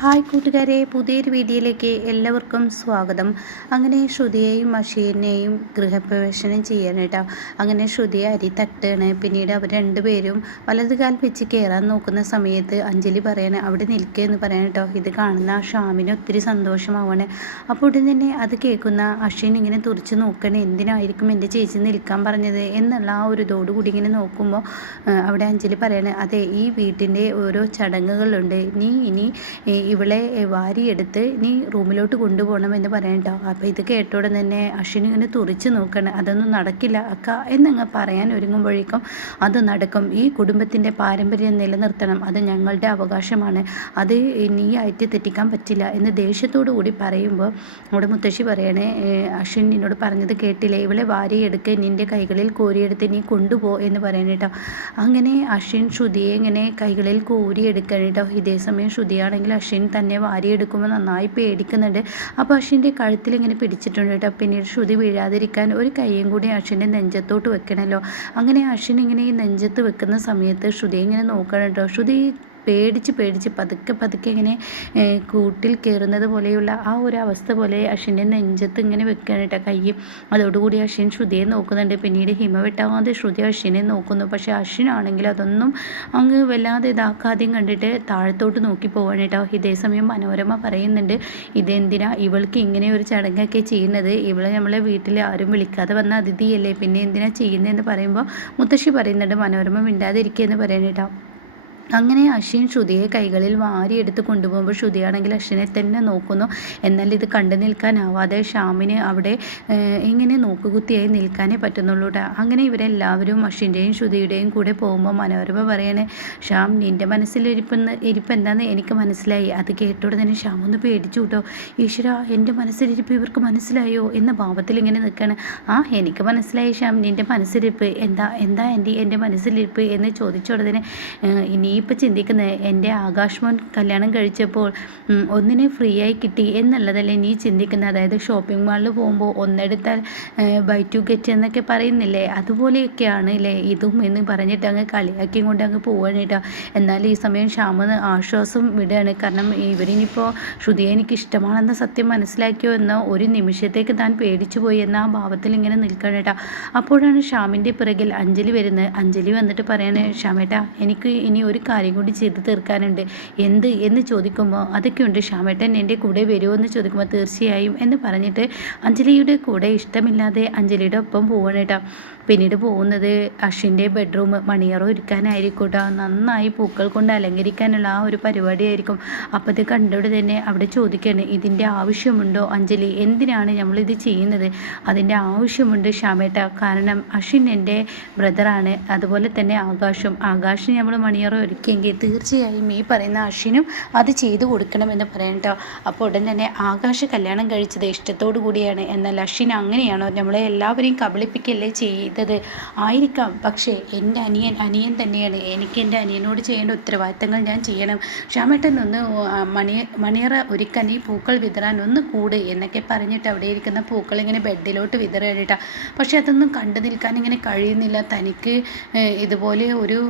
Hi കൂട്ടുകാരെ, പുതിയൊരു വീഡിയോയിലേക്ക് എല്ലാവർക്കും സ്വാഗതം. അങ്ങനെ ശ്രുതിയെയും അഷീനെയും ഗൃഹപ്രവേശനം ചെയ്യാനായിട്ടോ. അങ്ങനെ ശ്രുതിയെ അരി തട്ടാണ്. പിന്നീട് അവർ രണ്ടുപേരും വലതുകാൽ വെച്ച് കയറാൻ നോക്കുന്ന സമയത്ത് അഞ്ജലി പറയണേ അവിടെ നിൽക്കുക എന്ന് പറയാനട്ടോ. ഇത് കാണുന്ന ഷാമിന് ഒത്തിരി സന്തോഷമാവാണ്. അപ്പോൾ ഉടൻ തന്നെ അത് കേൾക്കുന്ന അഷീൻ ഇങ്ങനെ തുറച്ച് നോക്കണേ, എന്തിനായിരിക്കും എൻ്റെ ചേച്ചി നിൽക്കാൻ പറഞ്ഞത് എന്നുള്ള ആ ഒരു ഇതോടുകൂടി ഇങ്ങനെ നോക്കുമ്പോൾ അവിടെ അഞ്ജലി പറയണേ, അതെ, ഈ വീട്ടിൻ്റെ ഓരോ ചടങ്ങുകളുണ്ട്, നീ ഇനി ഇവളെ വാരിയെടുത്ത് നീ റൂമിലോട്ട് കൊണ്ടുപോകണമെന്ന് പറയട്ടോ. അപ്പോൾ ഇത് കേട്ടോടെ തന്നെ അശ്വിനി ഇങ്ങനെ തുറിച്ച് നോക്കണം. അതൊന്നും നടക്കില്ല അക്ക എന്നങ്ങ് പറയാൻ ഒരുങ്ങുമ്പോഴേക്കും അത് നടക്കും. ഈ കുടുംബത്തിൻ്റെ പാരമ്പര്യം നിലനിർത്തണം, അത് ഞങ്ങളുടെ അവകാശമാണ്, അത് നീയായിട്ട് തെറ്റിക്കാൻ പറ്റില്ല എന്ന് ദേഷ്യത്തോടു കൂടി പറയുമ്പോൾ അവിടെ മുത്തശ്ശി പറയണേ, അശ്വിൻ നിന്നോട് പറഞ്ഞത് കേട്ടില്ലേ, ഇവളെ വാരിയെടുക്ക്, നിൻ്റെ കൈകളിൽ കോരിയെടുത്ത് നീ കൊണ്ടുപോ എന്ന് പറയണേട്ടോ. അങ്ങനെ അശ്വിൻ ശ്രുതിയെ ഇങ്ങനെ കൈകളിൽ കോരിയെടുക്കണേട്ടോ. ഇതേ സമയം ശ്രുതിയാണെങ്കിൽ അശ്വിൻ തന്നെ വാരിയെടുക്കുമ്പോൾ നന്നായി പേടിക്കുന്നുണ്ട്. അപ്പോൾ അശ്വിൻ്റെ കഴുത്തിൽ ഇങ്ങനെ പിടിച്ചിട്ടുണ്ട് കേട്ടോ. പിന്നീട് ശ്രുതി വീഴാതിരിക്കാൻ ഒരു കൈയും കൂടി അശ്വിൻ്റെ നെഞ്ചത്തോട്ട് വെക്കണമല്ലോ. അങ്ങനെ അശ്വിൻ ഇങ്ങനെ ഈ നെഞ്ചത്ത് വെക്കുന്ന സമയത്ത് ശ്രുതി ഇങ്ങനെ നോക്കണം കേട്ടോ. ശ്രുതി പേടിച്ച് പേടിച്ച് പതുക്കെ പതുക്കെ ഇങ്ങനെ കൂട്ടിൽ കയറുന്നത് പോലെയുള്ള ആ ഒരു അവസ്ഥ പോലെ അശ്വിൻ്റെ നെഞ്ചത്ത് ഇങ്ങനെ വെക്കാനായിട്ട് കയ്യും. അതോടുകൂടി അശ്വിൻ ശ്രുതിയെ നോക്കുന്നുണ്ട്. പിന്നീട് ഹിമ വെട്ടാതെ ശ്രുതി അശ്വിനെ നോക്കുന്നു. പക്ഷേ അശ്വിനാണെങ്കിൽ അതൊന്നും അങ്ങ് വല്ലാതെ ഇതാക്കാതെയും കണ്ടിട്ട് താഴത്തോട്ട് നോക്കി പോവാനായിട്ടോ. ഇതേസമയം മനോരമ പറയുന്നുണ്ട്, ഇതെന്തിനാ ഇവൾക്ക് ഇങ്ങനെ ഒരു ചടങ്ങൊക്കെ ചെയ്യുന്നത്, ഇവളെ നമ്മളെ വീട്ടിൽ ആരും വിളിക്കാതെ വന്ന അതിഥിയല്ലേ, പിന്നെ എന്തിനാ ചെയ്യുന്നതെന്ന് പറയുമ്പോൾ മുത്തശ്ശി പറയുന്നുണ്ട് മനോരമ മിണ്ടാതിരിക്കുക എന്ന് പറയാനായിട്ടോ. അങ്ങനെ അശ്വിൻ ശ്രുതിയെ കൈകളിൽ വാരിയെടുത്ത് കൊണ്ടുപോകുമ്പോൾ ശ്രുതിയാണെങ്കിൽ അശ്വിനെ തന്നെ നോക്കുന്നു. എന്നാൽ ഇത് കണ്ടു നിൽക്കാനാവാതെ ശ്യാമിന് അവിടെ ഇങ്ങനെ നോക്കുകുത്തിയായി നിൽക്കാനേ പറ്റുന്നുള്ളൂ കേട്ടോ. അങ്ങനെ ഇവരെല്ലാവരും അശ്വിൻ്റെയും ശ്രുതിയുടെയും കൂടെ പോകുമ്പോൾ മനോരമ പറയണേ, ശ്യാം നിൻ്റെ ഇരിപ്പ് എന്താണെന്ന് എനിക്ക് മനസ്സിലായി. അത് കേട്ടോടെ തന്നെ ശ്യാം ഒന്ന് പേടിച്ചു കേട്ടോ. ഈശ്വര, എൻ്റെ മനസ്സിലിരിപ്പ് ഇവർക്ക് മനസ്സിലായോ എന്ന ഭാവത്തിൽ ഇങ്ങനെ നിൽക്കുകയാണ്. എനിക്ക് മനസ്സിലായി ശ്യാം, നിൻ്റെ മനസ്സിലിരിപ്പ് എന്താ എൻ്റെ മനസ്സിലിരിപ്പ് എന്ന് ചോദിച്ചോടതിന് ഇനിയിപ്പോൾ ചിന്തിക്കുന്നത്, എൻ്റെ ആകാശ് മോൻ കല്യാണം കഴിച്ചപ്പോൾ ഒന്നിനെ ഫ്രീ ആയി കിട്ടി എന്നുള്ളതല്ലേ നീ ചിന്തിക്കുന്നത്, അതായത് ഷോപ്പിംഗ് മാളിൽ പോകുമ്പോൾ ഒന്നെടുത്താൽ ബൈ ടു ഗെറ്റ് എന്നൊക്കെ പറയുന്നില്ലേ, അതുപോലെയൊക്കെയാണ് അല്ലേ ഇതും എന്ന് പറഞ്ഞിട്ട് അങ്ങ് കളിയാക്കി കൊണ്ട് അങ്ങ് പോവാണ് കേട്ടോ. എന്നാൽ ഈ സമയം ശ്യാമ ആശ്വാസം വിടുകയാണ്. കാരണം ഇവരിനിപ്പോൾ ശ്രുതിയെ എനിക്ക് ഇഷ്ടമാണെന്ന സത്യം മനസ്സിലാക്കിയോ എന്ന ഒരു നിമിഷത്തേക്ക് താൻ പേടിച്ചു പോയി എന്ന ആ ഭാവത്തിൽ ഇങ്ങനെ നിൽക്കണം കേട്ടോ. അപ്പോഴാണ് ശ്യാമിൻ്റെ പിറകിൽ അഞ്ജലി വരുന്നത്. അഞ്ജലി വന്നിട്ട് പറയണേ, ശ്യാമേട്ടാ എനിക്ക് ഇനി ഒരു കാര്യം കൂടി ചെയ്ത് തീർക്കാനുണ്ട്. എന്ന് ചോദിക്കുമ്പോൾ അതൊക്കെയുണ്ട് ശ്യാമേട്ടൻ എൻ്റെ കൂടെ വരുമോ എന്ന് ചോദിക്കുമ്പോൾ തീർച്ചയായും എന്ന് പറഞ്ഞിട്ട് അഞ്ജലിയുടെ കൂടെ ഇഷ്ടമില്ലാതെ അഞ്ജലിയുടെ ഒപ്പം പോവാണ് കേട്ടോ. പിന്നീട് പോകുന്നത് അശ്വിൻ്റെ ബെഡ്റൂം മണിയറ ഒരുക്കാനായിരിക്കും കേട്ടോ. നന്നായി പൂക്കൾ കൊണ്ട് അലങ്കരിക്കാനുള്ള ആ ഒരു പരിപാടിയായിരിക്കും. അപ്പോൾ ഇത് കണ്ടോടെ തന്നെ അവിടെ ചോദിക്കുകയാണ്, ഇതിൻ്റെ ആവശ്യമുണ്ടോ അഞ്ജലി, എന്തിനാണ് നമ്മളിത് ചെയ്യുന്നത്, അതിൻ്റെ ആവശ്യമുണ്ട് ശ്യാമേട്ട, കാരണം അശ്വിൻ എൻ്റെ ബ്രദറാണ്, അതുപോലെ തന്നെ ആകാശം നമ്മൾ മണിയറ ഒരുക്കിയെങ്കിൽ തീർച്ചയായും ഈ പറയുന്ന അശ്വിനും അത് ചെയ്തു കൊടുക്കണമെന്ന് പറയാം കേട്ടോ. അപ്പോൾ ഉടൻ തന്നെ ആകാശ് കല്യാണം കഴിച്ചത് ഇഷ്ടത്തോടു കൂടിയാണ്, എന്നാൽ അശ്വിൻ അങ്ങനെയാണോ, നമ്മളെ എല്ലാവരെയും കബളിപ്പിക്കല്ലേ ചെയ്തത് ആയിരിക്കാം, പക്ഷേ എൻ്റെ അനിയൻ തന്നെയാണ്, എനിക്ക് എൻ്റെ അനിയനോട് ചെയ്യേണ്ട ഉത്തരവാദിത്തങ്ങൾ ഞാൻ ചെയ്യണം, ശ്യാമേട്ടൻ ഒന്ന് മണിയറ ഒരുക്കാൻ ഈ പൂക്കൾ വിതറാൻ ഒന്ന് കൂട് എന്നൊക്കെ പറഞ്ഞിട്ട് അവിടെ ഇരിക്കുന്ന പൂക്കൾ ഇങ്ങനെ ബെഡിലോട്ട് വിതറിയിട്ട. പക്ഷെ അതൊന്നും കണ്ടു നിൽക്കാൻ ഇങ്ങനെ കഴിയുന്നില്ല. തനിക്ക് ഇതുപോലെ ഒരു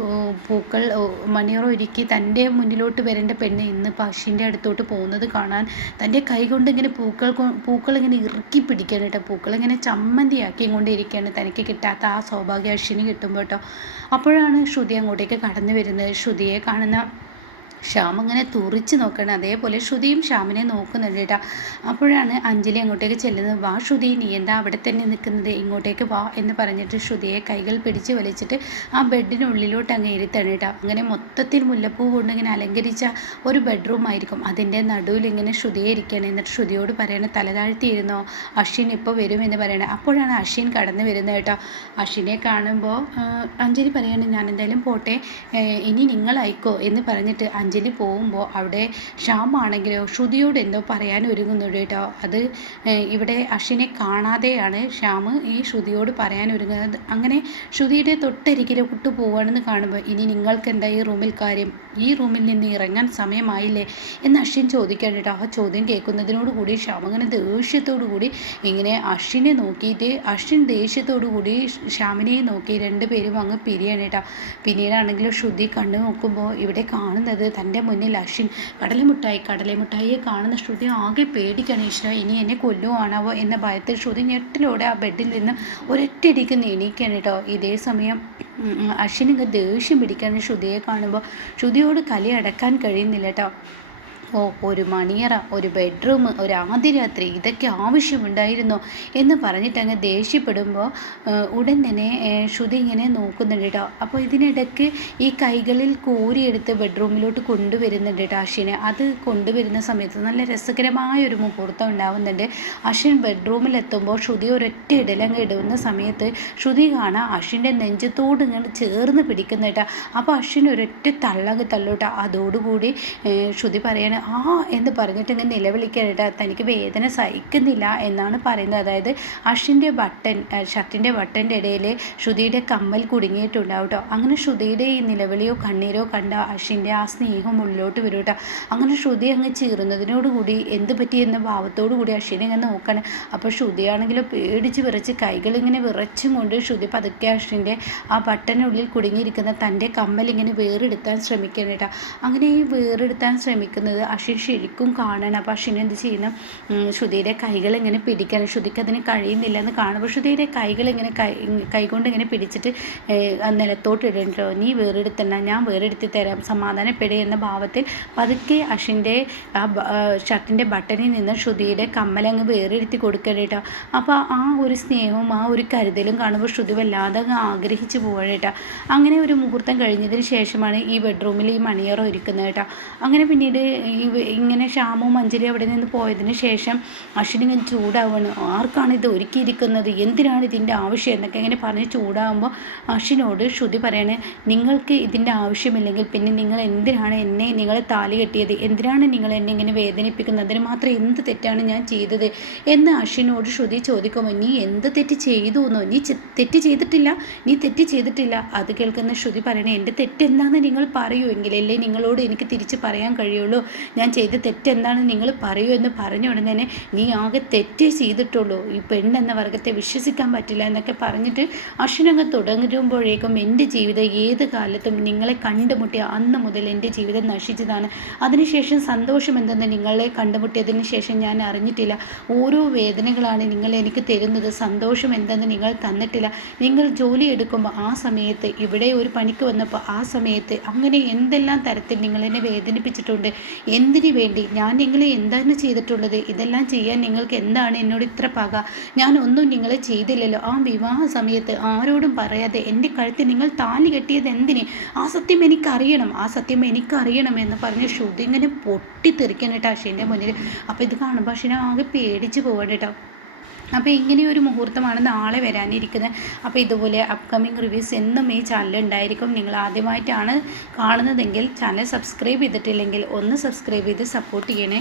പൂക്കൾ മണിയറ ഒരുക്കി തൻ്റെ മുന്നിലോട്ട് വരേണ്ട പെണ്ണ് ഇന്ന് അശ്വിൻ്റെ അടുത്തോട്ട് പോകുന്നത് കാണാൻ തൻ്റെ കൈ കൊണ്ട് ഇങ്ങനെ പൂക്കൾ ഇങ്ങനെ ഇറുക്കി പിടിക്കണം കേട്ടോ. പൂക്കൾ ഇങ്ങനെ ചമ്മന്തിയാക്കി കൊണ്ടിരിക്കുകയാണ്. തനിക്ക് കിട്ടാത്ത ആ സൗഭാഗ്യ അശ്വിന് കിട്ടുമ്പോൾ കേട്ടോ. അപ്പോഴാണ് ശ്രുതി അങ്ങോട്ടേക്ക് കടന്നു വരുന്നത്. ശ്രുതിയെ കാണുന്ന ശ്യാം അങ്ങനെ തുറിച്ച് നോക്കണം. അതേപോലെ ശ്രുതിയും ശ്യാമിനെ നോക്കുന്നുണ്ട് കേട്ടോ. അപ്പോഴാണ് അഞ്ജലി അങ്ങോട്ടേക്ക് ചെല്ലുന്നത്. വാ ശ്രുതി, നീ എന്താ അവിടെ തന്നെ നിൽക്കുന്നത്, ഇങ്ങോട്ടേക്ക് വാ എന്ന് പറഞ്ഞിട്ട് ശ്രുതിയെ കൈകൾ പിടിച്ച് വലിച്ചിട്ട് ആ ബെഡിനുള്ളിലോട്ട് അങ്ങ് ഇരുത്തണം കേട്ടോ. അങ്ങനെ മൊത്തത്തിൽ മുല്ലപ്പൂ കൊണ്ട് ഇങ്ങനെ അലങ്കരിച്ച ഒരു ബെഡ്റൂം ആയിരിക്കും. അതിൻ്റെ നടുവിൽ ഇങ്ങനെ ശ്രുതിയെ ഇരിക്കുകയാണ്. എന്നിട്ട് ശ്രുതിയോട് പറയണേ, തല താഴ്ത്തിയിരുന്നോ, അശ്വിൻ ഇപ്പോൾ വരുമെന്ന് പറയണേ. അപ്പോഴാണ് അശ്വിൻ കടന്നു വരുന്നത് കേട്ടോ. അശ്വിനെ കാണുമ്പോൾ അഞ്ജലി പറയണേ, ഞാൻ എന്തായാലും പോട്ടെ, ഇനി നിങ്ങളയക്കോ എന്ന് പറഞ്ഞിട്ട് അഞ്ജലി പോകുമ്പോൾ അവിടെ ശ്യാം ആണെങ്കിലോ ശ്രുതിയോട് എന്തോ പറയാൻ ഒരുങ്ങുന്നുണ്ട് കേട്ടോ. അത് ഇവിടെ അശ്വിനെ കാണാതെയാണ് ശ്യാം ഈ ശ്രുതിയോട് പറയാൻ ഒരുങ്ങുന്നത്. അങ്ങനെ ശ്രുതിയുടെ തൊട്ടരികിലോട്ട് പോവുകയാണെന്ന് കാണുമ്പോൾ, ഇനി നിങ്ങൾക്ക് എന്താ ഈ റൂമിൽ കാര്യം, ഈ റൂമിൽ നിന്ന് ഇറങ്ങാൻ സമയമായില്ലേ എന്ന് അശ്വിൻ ചോദിക്കാൻ കേട്ടോ. ആ ചോദ്യം കേൾക്കുന്നതിനോട് കൂടി ശ്യാം അങ്ങനെ ദേഷ്യത്തോടു കൂടി ഇങ്ങനെ അശ്വിനെ നോക്കിയിട്ട് അശ്വിൻ ദേഷ്യത്തോടു കൂടി ശ്യാമിനെ നോക്കി രണ്ടുപേരും അങ്ങ് പിരിയാണ് കേട്ടോ. പിന്നീടാണെങ്കിലും ശ്രുതി കണ്ടു നോക്കുമ്പോൾ ഇവിടെ കാണുന്നത് തൻ്റെ മുന്നിൽ അശ്വിൻ കടലമുട്ടായിയെ കാണുന്ന ശ്രുതി ആകെ പേടിക്കണം. ഈശ്വര, ഇനി എന്നെ കൊല്ലുവാണാവോ എന്ന ഭയത്തിൽ ശ്രുതി ഞെട്ടിലൂടെ ആ ബെഡിൽ നിന്ന് ഒരൊറ്റയടിക്ക് എണീക്കാണ് കേട്ടോ. ഇതേ സമയം അശ്വിന് ദേഷ്യം പിടിക്കാൻ ശ്രുതിയെ കാണുമ്പോൾ ശ്രുതിയോട് കലി അടക്കാൻ കഴിയുന്നില്ല കേട്ടോ. ഓ, ഒരു മണിയറ, ഒരു ബെഡ്റൂം, ഒരു ആദ്യ രാത്രി, ഇതൊക്കെ ആവശ്യമുണ്ടായിരുന്നോ എന്ന് പറഞ്ഞിട്ട് അങ്ങ് ദേഷ്യപ്പെടുമ്പോൾ ഉടൻ തന്നെ ശ്രുതി ഇങ്ങനെ നോക്കുന്നുണ്ട് കേട്ടോ. അപ്പോൾ ഇതിനിടയ്ക്ക് ഈ കൈകളിൽ കോരിയെടുത്ത് ബെഡ്റൂമിലോട്ട് കൊണ്ടുവരുന്നുണ്ട് കേട്ടോ അശ്വിനെ. അത് കൊണ്ടുവരുന്ന സമയത്ത് നല്ല രസകരമായൊരു മുഹൂർത്തം ഉണ്ടാവുന്നുണ്ട്. അശ്വിൻ ബെഡ്റൂമിലെത്തുമ്പോൾ ശ്രുതി ഒരൊറ്റ ഇടലങ്ങ് ഇടുന്ന സമയത്ത് ശ്രുതി കാണാം അശ്വിൻ്റെ നെഞ്ചത്തോട് ഇങ്ങനെ ചേർന്ന് പിടിക്കുന്ന കേട്ടോ. അപ്പോൾ അശ്വിൻ ഒരൊറ്റ തള്ളങ്ങ് തള്ളൂട്ടോ. അതോടുകൂടി ശ്രുതി പറയണ എന്ന് പറഞ്ഞിട്ട് ഇങ്ങനെ നിലവിളിക്കാനായിട്ട് തനിക്ക് വേദന സഹിക്കുന്നില്ല എന്നാണ് പറയുന്നത്. അതായത് അശ്വിൻ്റെ ഷർട്ടിൻ്റെ ബട്ടൻ്റെ ഇടയിൽ ശ്രുതിയുടെ കമ്മൽ കുടുങ്ങിയിട്ടുണ്ടാവും കേട്ടോ. അങ്ങനെ ശ്രുതിയുടെ ഈ നിലവിളിയോ കണ്ണീരോ കണ്ട അശ്വിൻ്റെ ആ സ്നേഹം ഉള്ളിലോട്ട് വരും കേട്ടോ. അങ്ങനെ ശ്രുതി അങ്ങ് ചീറുന്നതിനോടുകൂടി എന്ത് പറ്റിയെന്ന ഭാവത്തോടു കൂടി അശ്വിനെ ഇങ്ങനെ നോക്കണം. അപ്പോൾ ശ്രുതിയാണെങ്കിലും പേടിച്ച് വിറച്ച് കൈകളിങ്ങനെ വിറച്ചും കൊണ്ട് ശ്രുതി പതുക്കെ അശ്വിൻ്റെ ആ ബട്ടനുള്ളിൽ കുടുങ്ങിയിരിക്കുന്ന തൻ്റെ കമ്മൽ ഇങ്ങനെ വേറെടുത്താൻ ശ്രമിക്കണം കേട്ടോ. അങ്ങനെ ഈ വേറെടുത്താൻ ശ്രമിക്കുന്നത് അശ്വിൻ ശരിക്കും കാണണം. അപ്പോൾ അശ്വിൻ എന്ത് ചെയ്യുന്നു, ശ്രുതിയുടെ കൈകൾ ഇങ്ങനെ പിടിക്കാൻ, ശ്രുതിക്ക് അതിന് കഴിയുന്നില്ല എന്ന് കാണുമ്പോൾ ശ്രുതിയുടെ കൈകൾ ഇങ്ങനെ കൈകൊണ്ട് ഇങ്ങനെ പിടിച്ചിട്ട് നിലത്തോട്ട് ഇടണ്ടോ, നീ വേറെടുത്തണ്ട, ഞാൻ വേറെടുത്ത് തരാം, സമാധാനപ്പെടുക എന്ന ഭാവത്തിൽ പതുക്കെ അശ്വിൻ്റെ ആ ഷർട്ടിൻ്റെ ബട്ടണിൽ നിന്ന് ശ്രുതിയുടെ കമ്മലങ്ങ് വേറെടുത്തി കൊടുക്കണം കേട്ടോ. അപ്പോൾ ആ ഒരു സ്നേഹവും ആ ഒരു കരുതലും കാണുമ്പോൾ ശ്രുതി വല്ലാതെ അങ്ങ് ആഗ്രഹിച്ചു പോവാണ് കേട്ടോ. അങ്ങനെ ഒരു മുഹൂർത്തം കഴിഞ്ഞതിന് ശേഷമാണ് ഈ ബെഡ്റൂമിൽ ഈ മണിയറ ഒരുക്കുന്നത് കേട്ടോ. അങ്ങനെ പിന്നീട് ഇങ്ങനെ ശ്യാമും അഞ്ജലിയും അവിടെ നിന്ന് പോയതിന് ശേഷം അശ്വിൻ ഇങ്ങനെ ചൂടാവുകയാണ്. ആർക്കാണ് ഇത് ഒരുക്കിയിരിക്കുന്നത്, എന്തിനാണ് ഇതിൻ്റെ ആവശ്യം എന്നൊക്കെ ഇങ്ങനെ പറഞ്ഞ് ചൂടാകുമ്പോൾ അശ്വിനോട് ശ്രുതി പറയണേ, നിങ്ങൾക്ക് ഇതിൻ്റെ ആവശ്യമില്ലെങ്കിൽ പിന്നെ നിങ്ങൾ എന്തിനാണ് നിങ്ങളെ താലി കെട്ടിയത്, എന്തിനാണ് നിങ്ങൾ എന്നെ ഇങ്ങനെ വേദനിപ്പിക്കുന്നത്, അതിന് മാത്രം എന്ത് തെറ്റാണ് ഞാൻ ചെയ്തത് എന്ന് അശ്വിനോട് ശ്രുതി ചോദിക്കുമ്പോൾ നീ എന്ത് തെറ്റ് ചെയ്തു എന്നോ, നീ തെറ്റ് ചെയ്തിട്ടില്ല. അത് കേൾക്കുന്ന ശ്രുതി പറയണേ, എൻ്റെ തെറ്റെന്താണെന്ന് നിങ്ങൾ പറയൂ, എങ്കിലല്ലേ നിങ്ങളോട് എനിക്ക് തിരിച്ച് പറയാൻ കഴിയുള്ളൂ, ഞാൻ ചെയ്ത തെറ്റെന്താണെന്ന് നിങ്ങൾ പറയൂ എന്ന് പറഞ്ഞ ഉടനെ തന്നെ നീ ആകെ തെറ്റേ ചെയ്തിട്ടുള്ളൂ, ഈ പെണ്ണെന്ന വർഗത്തെ വിശ്വസിക്കാൻ പറ്റില്ല എന്നൊക്കെ പറഞ്ഞിട്ട് അശ്വിനങ്ങ് തുടങ്ങുമ്പോഴേക്കും എൻ്റെ ജീവിതം ഏത് കാലത്തും നിങ്ങളെ കണ്ടുമുട്ടിയ അന്ന് മുതൽ എൻ്റെ ജീവിതം നശിച്ചതാണ്. അതിനുശേഷം സന്തോഷം എന്തെന്ന് നിങ്ങളെ കണ്ടുമുട്ടിയതിന് ശേഷം ഞാൻ അറിഞ്ഞിട്ടില്ല. ഓരോ വേദനകളാണ് നിങ്ങൾ എനിക്ക് തരുന്നത്, സന്തോഷം എന്തെന്ന് നിങ്ങൾ തന്നിട്ടില്ല. നിങ്ങൾ ജോലി എടുക്കുമ്പോൾ ആ സമയത്ത്, ഇവിടെ ഒരു പണിക്ക് വന്നപ്പോൾ ആ സമയത്ത്, അങ്ങനെ എന്തെല്ലാം തരത്തിൽ നിങ്ങൾ എന്നെ വേദനിപ്പിച്ചിട്ടുണ്ട്. എന്തിനു വേണ്ടി? ഞാൻ നിങ്ങളെ എന്താണ് ചെയ്തിട്ടുള്ളത്? ഇതെല്ലാം ചെയ്യാൻ നിങ്ങൾക്ക് എന്താണ് എന്നോട് ഇത്ര പക? ഞാൻ ഒന്നും നിങ്ങളെ ചെയ്തില്ലല്ലോ. ആ വിവാഹ സമയത്ത് ആരോടും പറയാതെ എൻ്റെ കഴുത്തിൽ നിങ്ങൾ താലി കെട്ടിയത് എന്തിന്? ആ സത്യം എനിക്കറിയണം എന്ന് പറഞ്ഞ് ശ്രുതി ഇങ്ങനെ പൊട്ടിത്തെറിക്കണം കേട്ടോ അശ്വിൻ്റെ മുന്നിൽ. അപ്പോൾ ഇത് കാണുമ്പോൾ അശ്വിനെ ആകെ പേടിച്ച് പോകണം കേട്ടോ. അപ്പോൾ ഇങ്ങനെയൊരു മുഹൂർത്തമാണ് നാളെ വരാനിരിക്കുന്നത്. അപ്പോൾ ഇതുപോലെ അപ്കമിങ് റിവ്യൂസ് എന്നും ഈ ചാനൽ ഉണ്ടായിരിക്കും. നിങ്ങൾ ആദ്യമായിട്ടാണ് കാണുന്നതെങ്കിൽ ചാനൽ സബ്സ്ക്രൈബ് ചെയ്തിട്ടില്ലെങ്കിൽ ഒന്ന് സബ്സ്ക്രൈബ് ചെയ്ത് സപ്പോർട്ട് ചെയ്യണേ.